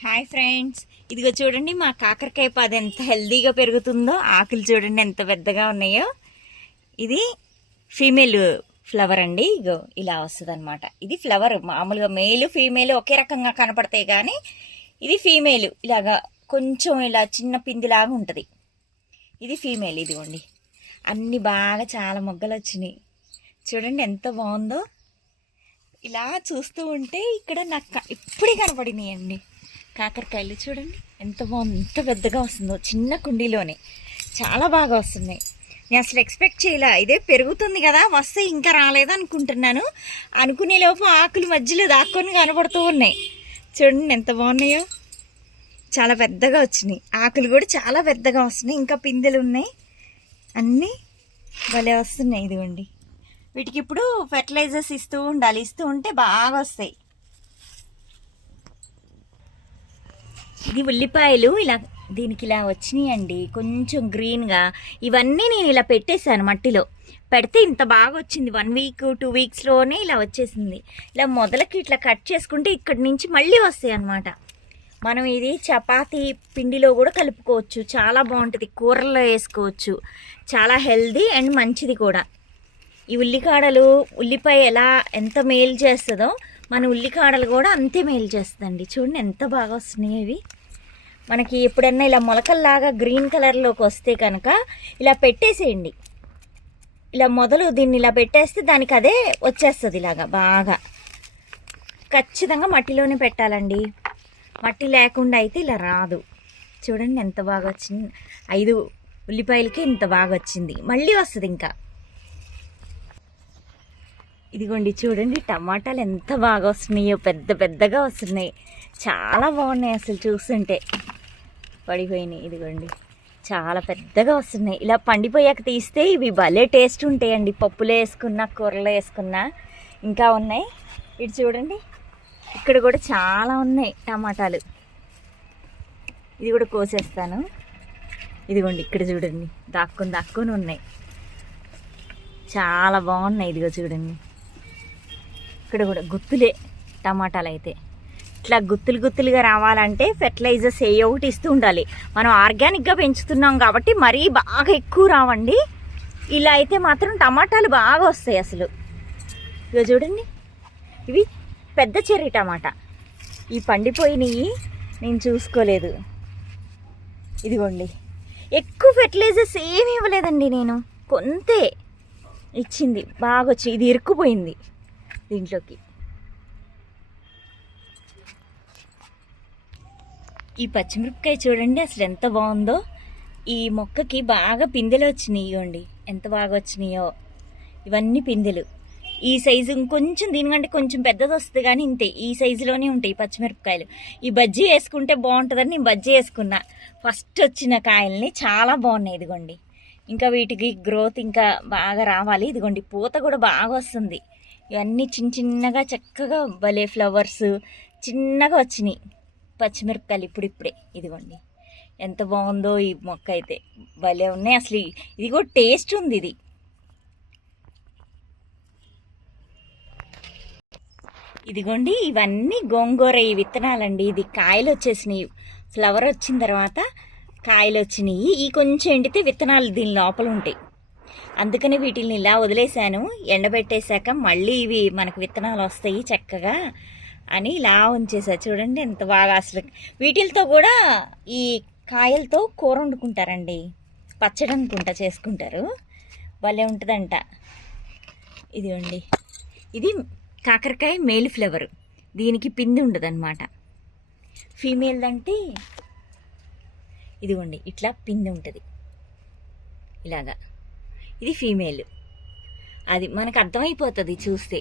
Hi friends, ఇదిగో చూడండి మా కాకరకాయ పాదు ఎంత హెల్దీగా పెరుగుతుందో. ఆకులు చూడండి ఎంత పెద్దగా ఉన్నాయో. ఇది ఫీమేల్ ఫ్లవర్ అండి. ఇగో ఇలా వస్తుంది అనమాట. ఇది ఫ్లవర్ మామూలుగా మేల్ ఫీమేల్ ఒకే రకంగా కనపడతాయి, కానీ ఇది ఫీమేల్ ఇలాగా కొంచెం ఇలా చిన్న పిందిలాగా ఉంటుంది. ఇది ఫీమేల్. ఇదిగోండి అన్ని బాగా చాలా మొగ్గలు వచ్చినాయి. చూడండి ఎంత బాగుందో. ఇలా చూస్తూ ఉంటే ఇక్కడ నాకు ఇప్పుడే కనపడినాయి అండి కాకరకాయలు. చూడండి ఎంత బాగుంది, ఎంత పెద్దగా వస్తుందో. చిన్న కుండీలోనే చాలా బాగా వస్తున్నాయి. నేను అసలు ఎక్స్పెక్ట్ చేయలే. ఇదే పెరుగుతుంది కదా, వస్తే ఇంకా రాలేదు అనుకుంటున్నాను. అనుకునే లోపు ఆకులు మధ్యలో దాక్కొని కనబడుతూ ఉన్నాయి. చూడండి ఎంత బాగున్నాయో. చాలా పెద్దగా వచ్చినాయి. ఆకులు కూడా చాలా పెద్దగా వస్తున్నాయి. ఇంకా పిందెలు ఉన్నాయి. అన్నీ భలే వస్తున్నాయి. ఇదిగోండి, వీటికి ఇప్పుడు ఫెర్టిలైజర్స్ ఇస్తూ ఉండాలి. ఇస్తూ ఉంటే బాగా వస్తాయి. ఇది ఉల్లిపాయలు ఇలా దీనికి ఇలా వచ్చినాయండి, కొంచెం గ్రీన్గా. ఇవన్నీ నేను ఇలా పెట్టేశాను మట్టిలో. పెడితే ఇంత బాగా వచ్చింది. 1 వీక్ 2 వీక్స్లోనే ఇలా వచ్చేసింది. ఇలా మొదలకి ఇట్లా కట్ చేసుకుంటే ఇక్కడి నుంచి మళ్ళీ వస్తాయి అన్నమాట. మనం ఇది చపాతీ పిండిలో కూడా కలుపుకోవచ్చు. చాలా బాగుంటుంది. కూరల్లో వేసుకోవచ్చు. చాలా హెల్దీ అండ్ మంచిది కూడా. ఈ ఉల్లిపాయ ఎలా ఎంత మేలు చేస్తుందో మన ఉల్లికాడలు కూడా అంతే మేలు చేస్తుందండి. చూడండి ఎంత బాగా వస్తున్నాయి ఇవి. మనకి ఎప్పుడన్నా ఇలా మొలకల్లాగా గ్రీన్ కలర్లోకి వస్తే కనుక ఇలా పెట్టేసేయండి. ఇలా దీన్ని ఇలా పెట్టేస్తే దానికి అదే వచ్చేస్తుంది. ఇలాగా బాగా ఖచ్చితంగా మట్టిలోనే పెట్టాలండి. మట్టి లేకుండా అయితే ఇలా రాదు. చూడండి ఎంత బాగా వచ్చింది. 5 ఉల్లిపాయలకి ఇంత బాగా వచ్చింది. మళ్ళీ వస్తుంది ఇంకా. ఇదిగోండి చూడండి టమాటాలు ఎంత బాగా వస్తున్నాయో. పెద్ద పెద్దగా వస్తున్నాయి. చాలా బాగున్నాయి అసలు చూస్తుంటే. పడిపోయినాయి. ఇదిగోండి చాలా పెద్దగా వస్తున్నాయి. ఇలా పండిపోయాక తీస్తే ఇవి భలే టేస్ట్ ఉంటాయండి. పప్పులో వేసుకున్నా, కూరలో వేసుకున్నా. ఇంకా ఉన్నాయి. ఇటు చూడండి, ఇక్కడ కూడా చాలా ఉన్నాయి టమాటాలు. ఇది కూడా కోసేస్తాను. ఇదిగోండి ఇక్కడ చూడండి దాక్కుని ఉన్నాయి. చాలా బాగున్నాయి. ఇదిగో చూడండి ఇక్కడ కూడా గుత్తులే టమాటాలు. అయితే ఇట్లా గుత్తులుగా రావాలంటే ఫెర్టిలైజర్స్ ఏ ఒకటి ఇస్తూ ఉండాలి. మనం ఆర్గానిక్గా పెంచుతున్నాం కాబట్టి మరీ బాగా ఎక్కువ రావండి. ఇలా అయితే మాత్రం టమాటాలు బాగా వస్తాయి అసలు. ఇక చూడండి ఇవి పెద్ద చెర్రీ టమాటా. ఈ పండిపోయినవి నేను చూసుకోలేదు. ఇదిగోండి ఎక్కువ ఫెర్టిలైజర్స్ ఏమి ఇవ్వలేదండి నేను. కొంతే ఇచ్చింది. బాగా వచ్చి ఇది ఇరుక్కుపోయింది దీంట్లోకి. ఈ పచ్చిమిరపకాయ చూడండి అసలు ఎంత బాగుందో. ఈ మొక్కకి బాగా పిందెలు వచ్చినాయి. ఇవ్వండి ఎంత బాగా వచ్చినాయో. ఇవన్నీ పిందెలు. ఈ సైజు ఇంకొంచెం దీనికంటే కొంచెం పెద్దది వస్తుంది, కానీ ఇంతే ఈ సైజులోనే ఉంటాయి పచ్చిమిరపకాయలు. ఈ బజ్జీ వేసుకుంటే బాగుంటుందని నేను బజ్జీ వేసుకున్నా. ఫస్ట్ వచ్చిన కాయల్ని చాలా బాగున్నాయి. ఇదిగోండి ఇంకా వీటికి గ్రోత్ ఇంకా బాగా రావాలి. ఇదిగోండి పూత కూడా బాగా వస్తుంది. ఇవన్నీ చిన్నగా చక్కగా భలే ఫ్లవర్స్ చిన్నగా వచ్చినాయి పచ్చిమిరపకాయలు ఇప్పుడిప్పుడే. ఇదిగోండి ఎంత బాగుందో ఈ మొక్క అయితే. భలే ఉన్నాయి అసలు. ఇది కూడా టేస్ట్ ఉంది. ఇది ఇదిగోండి ఇవన్నీ గోంగూర ఈ విత్తనాలండి. ఇది కాయలు వచ్చేసినాయి. ఫ్లవర్ వచ్చిన తర్వాత కాయలు వచ్చినాయి. ఈ కొంచెం ఎండితే విత్తనాలు దీని లోపల ఉంటాయి. అందుకని వీటిని ఇలా వదిలేశాను. ఎండబెట్టేశాక మళ్ళీ ఇవి మనకు విత్తనాలు వస్తాయి చక్కగా అని ఇలా ఉంచేసా. చూడండి ఎంత బాగా అసలు. వీటితో కూడా ఈ కాయలతో కూర వండుకుంటారండి. పచ్చడి అనుకుంటా చేసుకుంటారు. భలే ఉంటుందంట. ఇదిగోండి ఇది కాకరకాయ మేల్ ఫ్లవర్. దీనికి పిండి ఉండదు అనమాట. ఫీమేల్ అంటే ఇదిగోండి ఇట్లా పిండి ఉంటుంది ఇలాగా. ఇది ఫీమేల్. అది మనకు అర్థమైపోతుంది చూస్తే.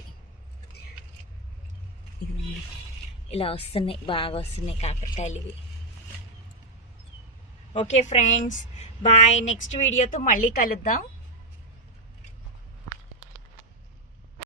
ఇది ఇలా వస్తున్నాయి, బాగా వస్తున్నాయి కాకరకాయలు ఇవి. Okay friends, bye. నెక్స్ట్ వీడియోతో మళ్ళీ కలుద్దాం.